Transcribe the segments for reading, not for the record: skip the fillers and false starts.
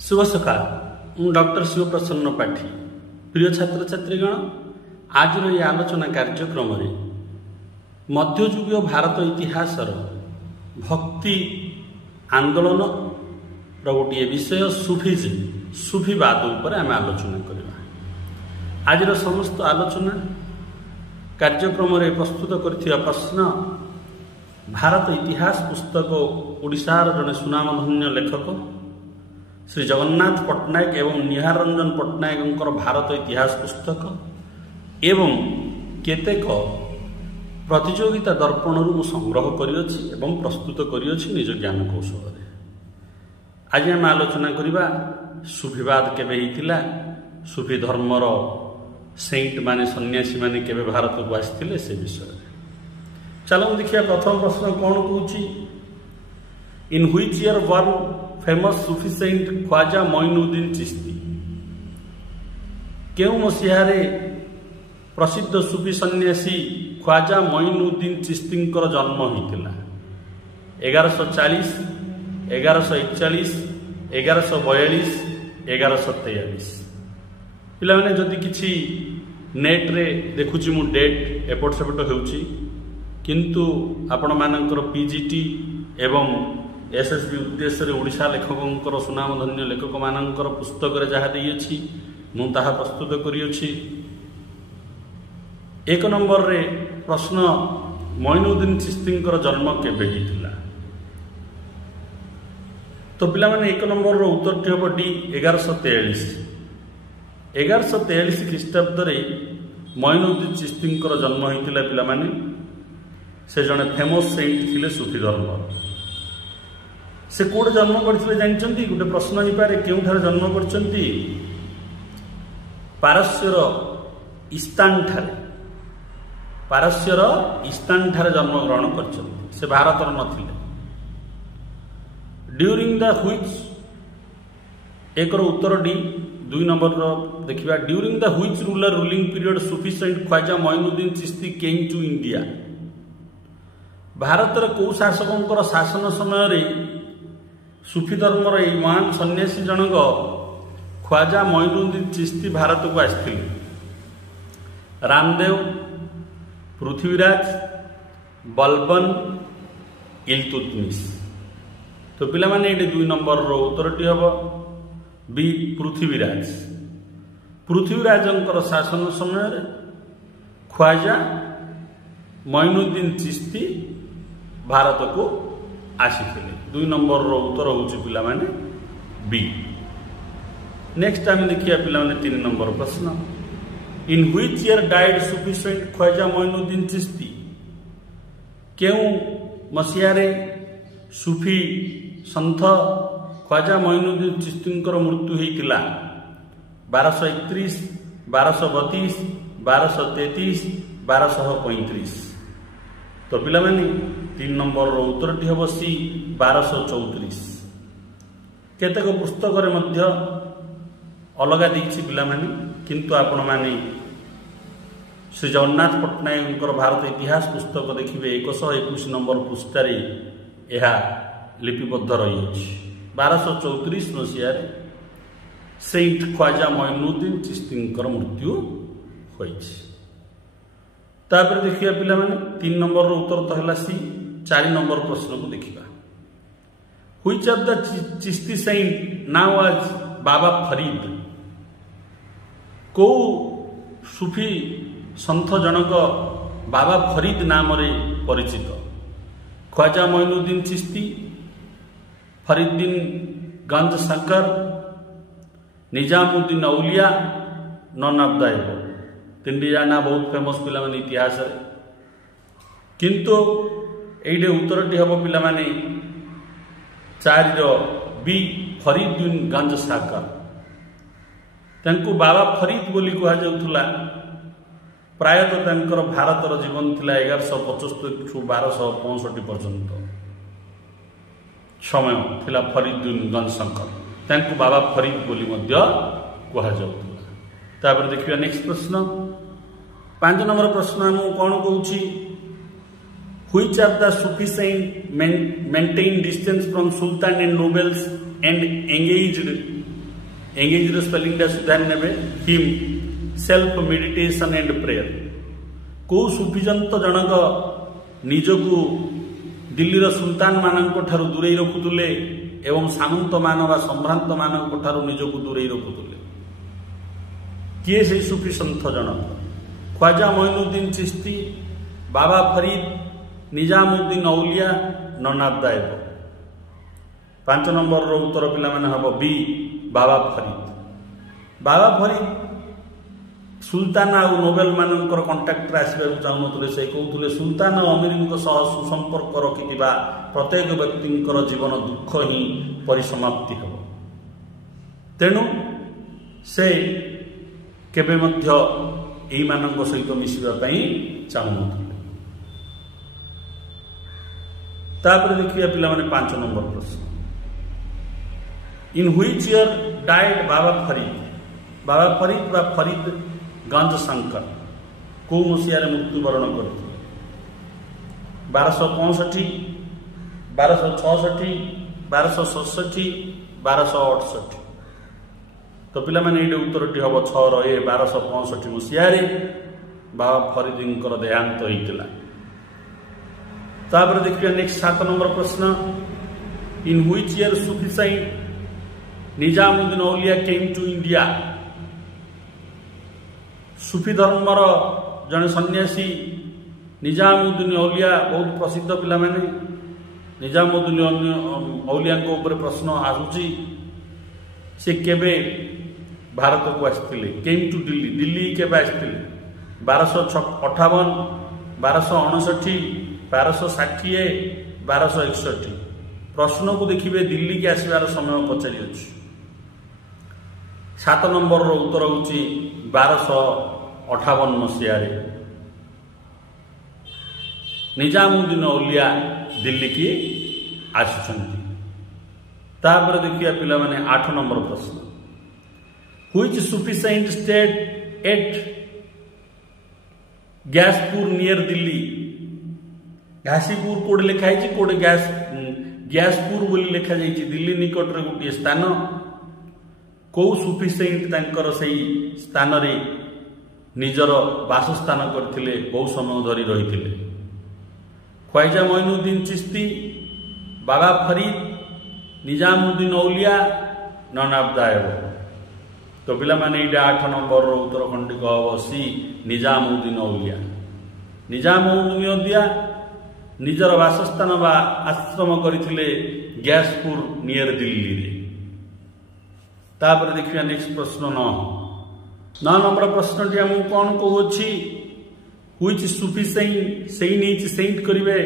शुभ सकाल मु डॉक्टर शिवप्रसन्न पाठी। प्रिय छात्र छात्रीगण, आज ये आलोचना कार्यक्रम में मध्ययुगीय भारत इतिहास भक्ति आंदोलन गोटे विषय सूफीवाद उपर आम आलोचना करवा। आज समस्त आलोचना कार्यक्रम में प्रस्तुत कर प्रश्न भारत इतिहास पुस्तक ओडिशार जड़े सुनामधन्य लेखक श्री जगन्नाथ पट्टनायक एवं निहार रंजन पट्टनायक भारत इतिहास पुस्तक एवं केतेक प्रतियोगिता दर्पण संग्रह करियछि एवं प्रस्तुत करियछि निज ज्ञान कौशल। आज आम आलोचना करवा सूफीवाद केबे हितिला, सूफी धर्मर सेंट माने सन्यासी माने केबे भारत को आसिथिले से विषय। चलो देखिए प्रथम प्रश्न कौन कहूँ, in which year one famous Sufi saint Khwaja Moinuddin Chishti. केउ मसीहारे प्रसिद्ध सूफी सन्यासी ख्वाजा मोइनुद्दीन चिश्ती जन्म होता 1140, 1141, 1142, 1143। पिला माने जदि किछि नेट रे देखुची मु डेट एपट सेपट होउची, किंतु आपण मानकर पीजीटी एवं एसएसबी उद्देश्य ओडिशा लेखकों सुनामधन्य लेखक मानकर पुस्तक जहाँ देइछि मु ताहा प्रस्तुत करिछि। एक नंबर रे प्रश्न, मोइनुद्दीन चिश्ती जन्म केबे हितिला? तो पिला माने एक नंबर रो उत्तर हम डी 1143। 1143 ख्रीष्टाब्द रे मोइनुद्दीन चिश्ती जन्म होता। पिला माने से जड़े फेमस सेंट थिले सूफी धर्म। से कोड जन्म करथिले जानचंती? गोटे प्रश्न ही पारे, केउ ठारे जन्म करचंती? पारस्यर इस्तान ठारे, पारस्यर इस्तान ठारे जन्म ग्रहण करचंती। से भारतर नथिले। ड्यूरिंग द व्हिच, एक उत्तर डी 2 नंबर देखिबा, during the which ruler ruling period Sufi saint Khwaja Moinuddin Chishti came to India. भारतर कौ शासकों शासन समय सूफी धर्मर यही महान सन्यासी जनक ख्वाजा मोइनुद्दीन चिश्ती भारत को आसते। रामदेव, पृथ्वीराज, बलबन, इल्तुतमिश। तो पिला माने ये 2 नंबर रो उत्तरटी हम बी पृथ्वीराज। पृथ्वीराजंकर शासन समय ख्वाजा मोइनुद्दीन चिश्ती भारत को आसीथिले। 2 नंबर रो उत्तर होउछि पिला माने बी। नेक्स्ट आम देखिया पिला माने 3 नंबर प्रश्न, in which year died Sufi saint Khwaja Moinuddin Chishti. केउ मसीहारे सूफी संत ख्वाजा मोइनुद्दीन चिश्ती मृत्यु होइतिला? 1231, 1232, 1233, 1235। तो पिला माने 3 नंबर रो उत्तरटी हम सी 1234। केतेक पुस्तक रे मध्य अलगा देछि पिला माने, किंतु आपण माने श्री जगन्नाथ पट्टनायक भारत इतिहास पुस्तक देखिबे 121 नंबर पृष्ठारे यह लिपिबद्ध रही अछि। 1234 मसीह सेंट ख्वाजा मोइनुद्दीन चिश्ती मृत्यु होइछि। तापर देखिए पिला माने 3 नंबर उत्तर तो है सी। 4 नंबर प्रश्न को देखिबा, which of the Chishti saint known as Baba Farid. को सूफी संत जनक बाबा फरीद नाम रे परिचित? ख्वाजा मोइनुद्दीन चिश्ती, फरीद्दीन गंज शंकर, निजामुद्दीन औलिया, नन ऑफ द एबव। 3 जाना बहुत फेमस पिला माने इतिहास रे, किंतु एइडे उत्तरटी हम पिला माने 4 रो बी फरीद्दीन गंज साकर। तांको बाबा फरीद बोली कहा जाउथला। प्रायतः तांकर भारतर जीवन थिला 1175 टू 1265 पर्यंत समय थिला फरीद्दीन गंज शंकर। तांको बाबा फरीद बोली मध्य कहा जाउथला। तापर देखिबा नेक्स्ट प्रश्न, 5 नंबर प्रश्न हम कौन कहूँ, which of the Sufi saint maintain distance from sultan and nobles and engaged engage स्पेलिंग सुधार ने himself meditation and prayer कौ सुफिजंत जनक निजकू दिल्लीर सुल्तान मानक ठारू दूरे रखुले एवं सामंत मान व सम्भ्रांत मानक ठारू निजकू दूरे रखुले किए से सुफी सन्थ जनक ख्वाजा मोइनुद्दीन चिश्ती बाबा फरीद निजामुद्दीन औलिया ननाबदायब 5 नंबर उत्तर पिला माने हबो बी बाबा फरीद सुल्तान आ नोबेल मानकर कंटाक्ट आसबा चाहूले से कहते सुल्तान और अमीर सह सुसंपर्क रखिथिबा प्रत्येक व्यक्ति जीवन दुख ही परिसमाप्ति हम तेणु से केबे मध्य एई मानक सहित मिशिबा पई चाहूनथि तापर देखिए पिला माने 5 नंबर प्रश्न इन व्हिच ईयर डाइड बाबा फरीद बा फरीद गंज शंकर कौ मसीह मृत्युवरण करते 1265 1266 1267 1268 तो पिला माने ये उत्तरटी हम 6 1265 मसीह बाबा फरीद देहांत होता तापर देखिए नेक्स्ट 7 नंबर प्रश्न in which year Sufi saint Nizamuddin Auliya came to India सूफी धर्मर जड़े सन्यासी निजामुद्दीन औलिया बहुत प्रसिद्ध पिला माने निजामुद्दीन औलिया प्रश्न आसूची से केबे भारत को आसते केम टू दिल्ली दिल्ली केबे आसते 1258 1259 1260 1261 प्रश्न को देखिए दिल्ली के आसबार समय पचारि अच्छी 7 नंबर उत्तर होची 1258 मसीह निजामुद्दीन औलिया दिल्ली की आसुचंती तापर देखिए पिला माने 8 नंबर प्रश्न which Sufi saint stayed at Ghiaspur near Delhi Ghasipur code लिखा है कोड गैसपुर बोली लिखा जाइए दिल्ली निकट रे गोटे स्थान कौ सूफी सेंट तांकर सही स्थान रे निजर बासस्थान करथिले बहु समय धरी रही ख्वाजा मोइनुद्दीन चिश्ती बाबा फरीद निजामुद्दीन औलिया ननाबदायब तो पिला माने 8 नंबर उत्तर खंडिक हम सी निजामुद्दीन औलिया निजामुद्दीन औलिया निजर बासस्थान बा आश्रम करथिले गैसपुर नियर दिल्ली रे तापर देखिए नेक्स्ट प्रश्न 9 नंबर प्रश्न टी हम कौन कहूँ व्हिच सूफी सेंट करिवे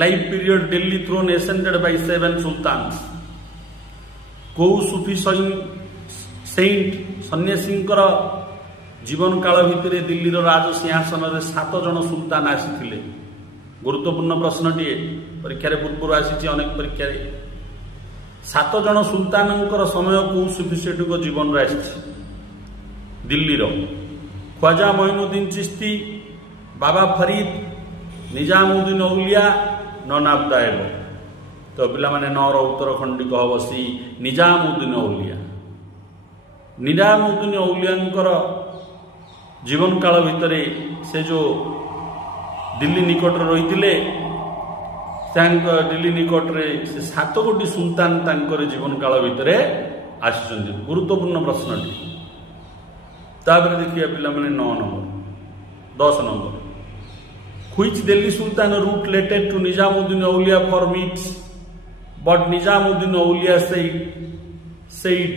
life period Delhi throne ascended by 7 sultans कौ सूफी सेंट सन्यासी जीवन काल भितर दिल्लीर राज सिंहासन में 7 जन सुल्तान आसी गुरुत्वपूर्ण प्रश्न टी परीक्षा पूर्व आसी अनेक परीक्षा 7 जन सुल्तान समय को सूफी सेठ जीवन में आसी दिल्लीर ख्वाजा मोइनुद्दीन चिश्ती बाबा फरीद निजामुद्दीन औलिया ननाबदायब तो पिला माने 9 उत्तर खंडिक हम सी निजामुद्दीन औलिया निजामुद्दीन औलिया जीवन काल भितर से जो दिल्ली निकट रही दिल्ली निकट रे से 7 गोटी सुल्तान तांकर जीवन काल भितर आसी गुरुत्वपूर्ण प्रश्न तापर देखिए पिला माने 9 number 10 number which Delhi sultan रूट लेटेड to Nizamuddin Auliya for meets but Nizamuddin Auliya said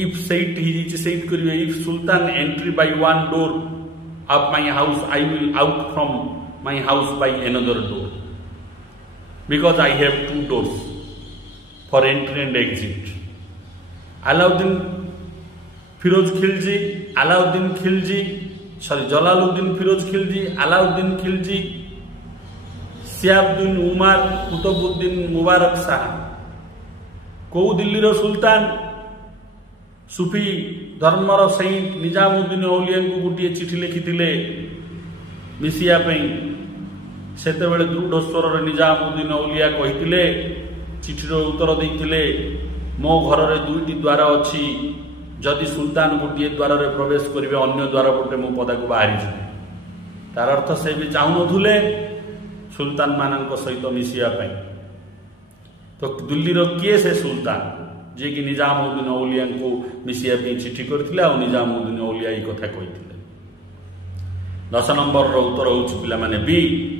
if करिए if sultan entry by one door of my house I will out from my house by another door because I have 2 doors for entry and exit Alauddin Firoz Khilji Jalaluddin Firoz Khilji Alauddin Khilji Siabuddin Umar Kutubuddin Mubarak Shah कौ दिल्ली रो सुल्तान सूफी धर्मर Saint Nizamuddin औलिया को गोटे चिठी लिखिथिले मिसिया पई सेतेबेले दृढ़ स्वर निजामुद्दीन औलिया कहिथिले चिठीर उत्तर देइथिले मो घर रे 2टी द्वार अछि जदि सुल्तान गोटे द्वार प्रवेश करेंगे अन्य द्वार पटे मो पदा को बाहरी जी तार अर्थ से भी चाहूनुले सुल्तान मान सहित मिसापी तो दिल्ली किए से सुल्तान जी कि निजामुद्दीन औलिया को मिसापी चिठी करथिले आ निजामुद्दीन औलिया ये कथा कही 10 नंबर उत्तर हूँ पे बी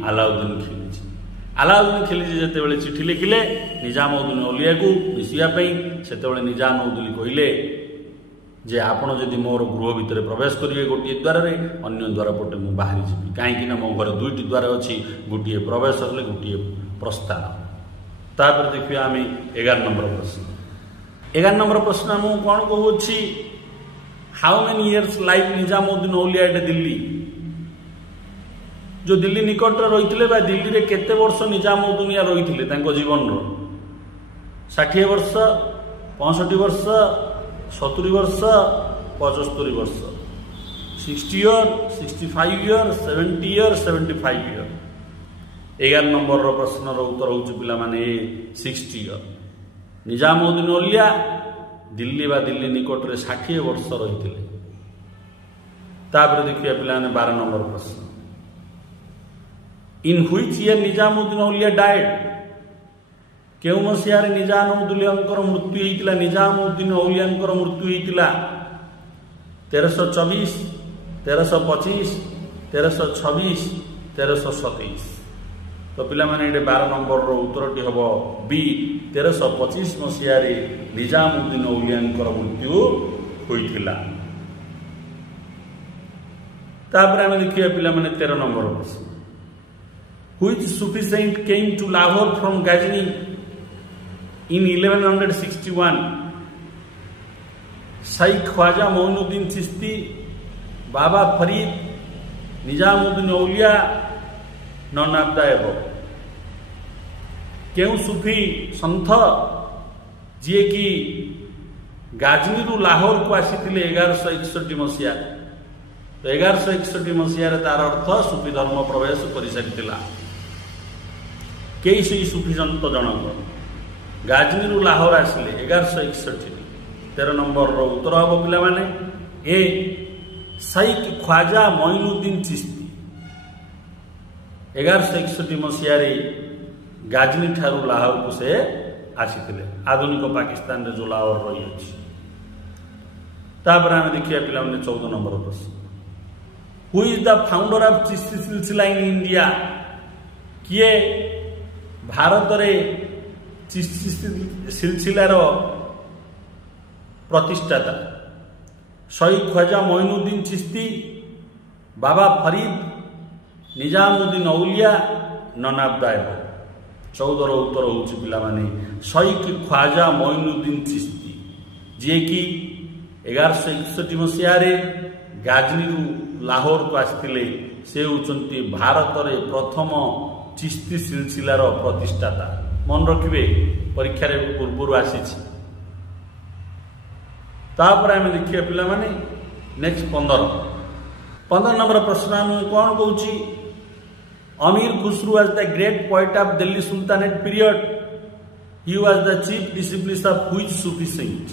अलाउद्दीन खिलजी। अलाउद्दीन खिलजी जिते चिठी लिखिले निजामुद्दीन औलिया को मिसापी से निजामुद्दीन कहले जे आपण जदि मोर गृह भितर प्रवेश करेंगे गोटे द्वार अन्य द्वार पटे मुझे बाहरी जी कहीं मो घर 2टी द्वार अच्छी गोटे प्रवेश हेल्ले गोटे प्रस्थान। तापर देखिए आम 11 नंबर प्रश्न 11 नंबर प्रश्न आमको कौन कहूँ how many years life Nizamuddin Auliya at Delhi जो दिल्ली निकट रही दिल्ली में केते वर्ष निजामुद्दीन रही जीवन 60 वर्ष 65 वर्ष 70 वर्ष 75 वर्ष 60 year 65 year 70 year 75 year. 11 number प्रश्न उत्तर हूँ पे 60 ईयर। निजामुद्दीन औलिया दिल्ली बा दिल्ली निकट में 60 वर्ष रही थे। देखिए पे 12 नंबर प्रश्न in which year Nizamuddin Auliya died केउ मसीहार निजामुद्दीन मृत्यु होता निजामुद्दीन औलिया मृत्यु होता 1324 1325 1326 1327। तो पे 12 नंबर उत्तरटी हम बी 1325 मसीह निजामुद्दीन औलिया मृत्यु होता। देखिए पे 13 नंबर प्रश्न Which Sufi saint came to Lahore from Ghazni in 1161? Shaykh Khwaja Moinuddin Chishti, Baba Farid, Nizamuddin Auliya, none of the above. केउ सूफी संथ जी कि गाजनी रु लाहौर को आसी 1161 मसीहा। तो 1161 मसीह तार अर्थ सूफी धर्म प्रवेश कर सारी कई से सूफी संत जनक गाजनी रु लाहौर आसिले 1161। 13 नंबर उत्तर हम पे ए शाइख ख्वाजा मोइनुद्दीन चिश्ती 1161 मसीह गाजनी ठारू लाहौर को से आसी आधुनिक पाकिस्तान रे जो लाहौर रही अच्छी। देखिए पे 14 नंबर प्रश्न Who is the founder of Chishti सिलसिला इन इंडिया? किए भारत रे चिश्ती सिलसिलार प्रतिष्ठाता? शाइख ख्वाजा मोइनुद्दीन चिश्ती, बाबा फरीद, निजामुद्दीन औलिया, नन ऑफ द अबव। 14 उत्तर हूँ पे शाइख ख्वाजा मोइनुद्दीन चिश्ती जी कि 1161 मसीह गाजनी रु लाहौर को आसते से होती भारत रे प्रथम चिश्ती सिलसिलार प्रतिष्ठाता। मन रखिए परीक्षा पूर्व आसी। देखिए पे नेक्स्ट 15 नंबर प्रश्न कौन कहूँ Amir Khusro was the great poet of Delhi sultanate period he was the chief disciple of which Sufi saint?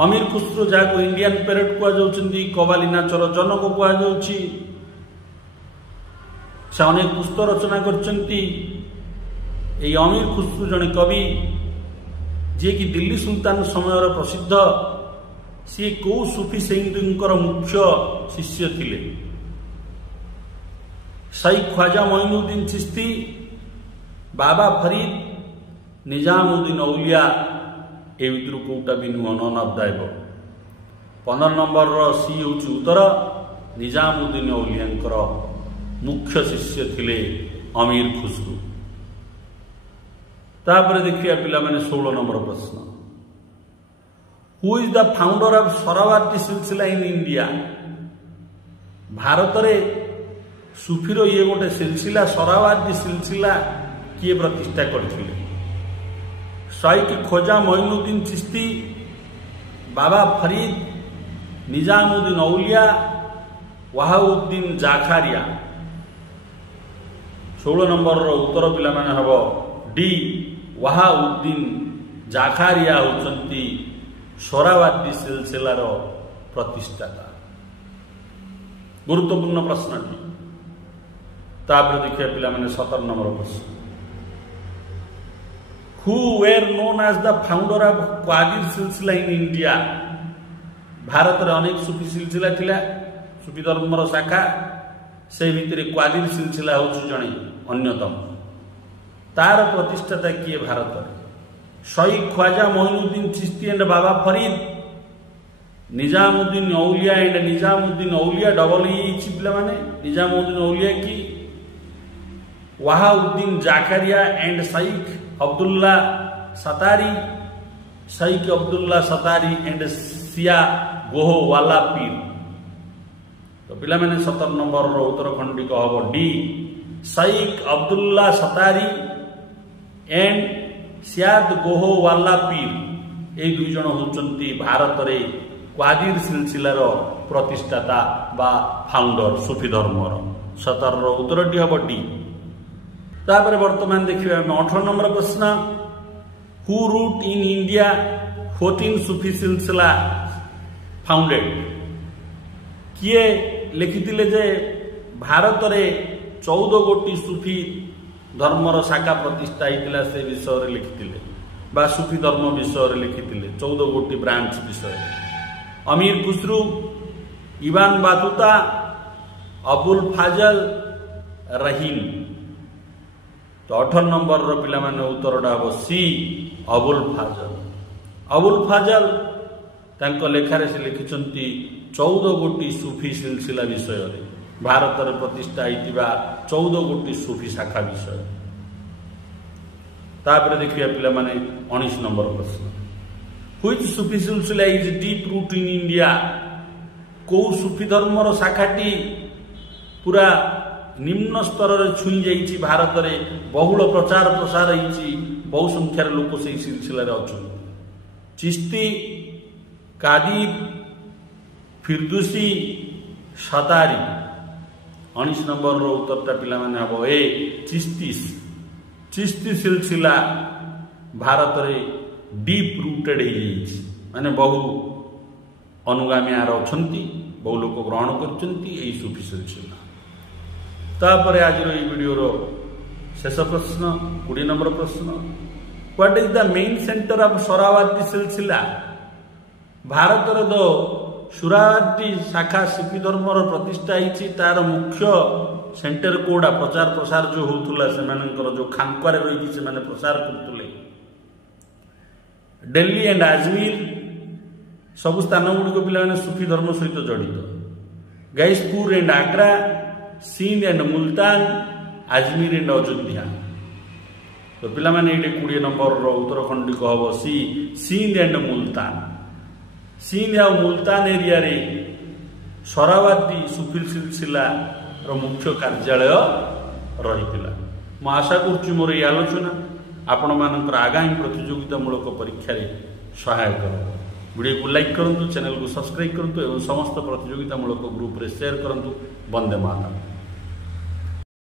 Amir Khusro जहाँ इंडियन पेरेड कहुच्छी कवाली नाचर जनक कहुच्छी से अनेक पुस्तक रचना करछंती। अमीर खुसरू जने कवि जी कि दिल्ली सुल्तान समय प्रसिद्ध सी कौ सूफी सेंटर मुख्य शिष्य थिले? शाइख ख्वाजा मोइनुद्दीन चिश्ती, बाबा फरीद, निजामुद्दीन औलिया ए भर कौटा भी नुह none of the above. 15 number C हूँ उत्तर निजामुद्दीन औलिया मुख्य शिष्य थिले अमीर खुसरू। देखिए पे 16 नंबर प्रश्न who is the founder of Suhrawardi silsila in India? Bharat रे सूफीर ये गोटे सिलसिला शरावाती सिलसिला किए प्रतिष्ठा करथिले? शाइख ख्वाजा मोइनुद्दीन चिश्ती, बाबा फरीद, निजामुद्दीन औलिया, वहाउद्दीन जाखारिया। 16 नंबर उत्तर पे हम डी वहाउद्दीन जाखारिया होती सोहरावार्दी सिलसिलार प्रतिष्ठाता। गुरुत्वपूर्ण प्रश्नटी। तापर देखिए पिला माने 17 नंबर प्रश्न। Who were known as the founder of Qadir सिलसिला in India? भारत रे अनेक सूफी सिलसिला थिला, सूफी धर्मर शाखा, से भितर क्वादिर सिलसिला होछि जणे अन्यतम। तार प्रतिष्ठाता किए भारत रे? Sheikh Khwaja Moinuddin Chishti and Baba Farid, Nizamuddin Auliya and Nizamuddin Auliya double ई पिला माने निजामुद्दीन औलिया की, वहाउद्दीन जाकरिया एंड शेख अब्दुल्ला सतारी, शेख अब्दुल्ला सतारी एंड सिया गोहो वाला पीर। तो पिला माने 17 नंबर रो उत्तर खंडिक हबो डी, शेख अब्दुल्ला सतारी एंड सियाद गोहो वाला पीर। ए दुई जण होचंती भारत रे क्वादिर सिलसिलार प्रतिष्ठाता बा फाउंडर सूफी धर्मर। 17 रो उत्तरटी हबो डी। तापर वर्तमान देखिबा 18 नंबर प्रश्न। हु रूट इन इंडिया 14 सूफी सिलसिला फाउंडेड? किए लिखिथिले जे भारत रे 14 गोटी सूफी धर्मर शाखा प्रतिष्ठा होइतिला, से विषय रे लिखिथिले बा सूफी धर्म विषय रे लिखिथिले 14 गोटी ब्रांच विषय। अमीर खुसरू, इबान बातुता, अबुल फाजल, रहीम। तो 18 नंबर रो पिला माने उत्तरटा हो सी, अबुल फाजल। अबुल फाजल तांको लेखारे से लिखिचंती 14 गोटी सूफी सिलसिला विषय रे, भारत रे प्रतिष्ठा होइतिबा 14 गोटी सूफी शाखा विषय। तापर देखिया पिला माने 19 नंबर प्रश्न। Which Sufi silsila is deep root in India? को सूफी धर्मर शाखाटी पूरा निम्न स्तर रे छुई जाइछि, भारत रे बहुल प्रचार प्रसार होइछि, बहु संख्यार लोक से सिलसिला रे अछन। चिश्ती, कादिर, फिरदुसी, सतारी। 19 नंबर रो उत्तरटा पिला माने हबो ए, चिश्ती। चिश्ती सिलसिला भारत रे डीप रूटेड होइछि, माने बहु अनुगामी आर अछंती, बहु लोक ग्रहण करचंती एई सूफी सिलसिला। तापर आज रो वीडियो रो शेष प्रश्न 20 नंबर प्रश्न। What is the main centre of Suhrawardi silsila? Bharat रे दो सोहरावार्दी शाखा सूफी धर्मर प्रतिष्ठा होइछि, तार मुख्य सेंटर कोडा प्रचार प्रसार जो होउथुला, से मानकर जो खानक्वारे रही से माने प्रसार करथुले, दिल्ली एंड अजमेर सब स्थान गुड़िक पिला माने सूफी धर्म सहित जड़ित। Ghiaspur and Agra, Sindh and Multan, Ajmer and Ayodhya. तो पिला माने 20 नंबर रो उत्तर खंडिक हबो सी, सिंध एंड मुल्तान। सिंध आ मुल्तान एरिया रे सोहरावार्दी सूफी सिलसिला रो मुख्य कार्यालय रहितिला। मु आशा करूछु मोर ए आलोचना आपण मानकर आगामी प्रतियोगितामूलक परीक्षा रे सहायक हो। वीडियो को लाइक करंतु, चैनल को सब्सक्राइब करंतु एवं समस्त प्रतियोगितामूलक ग्रुप रे शेयर करंतु। वंदे मातरम।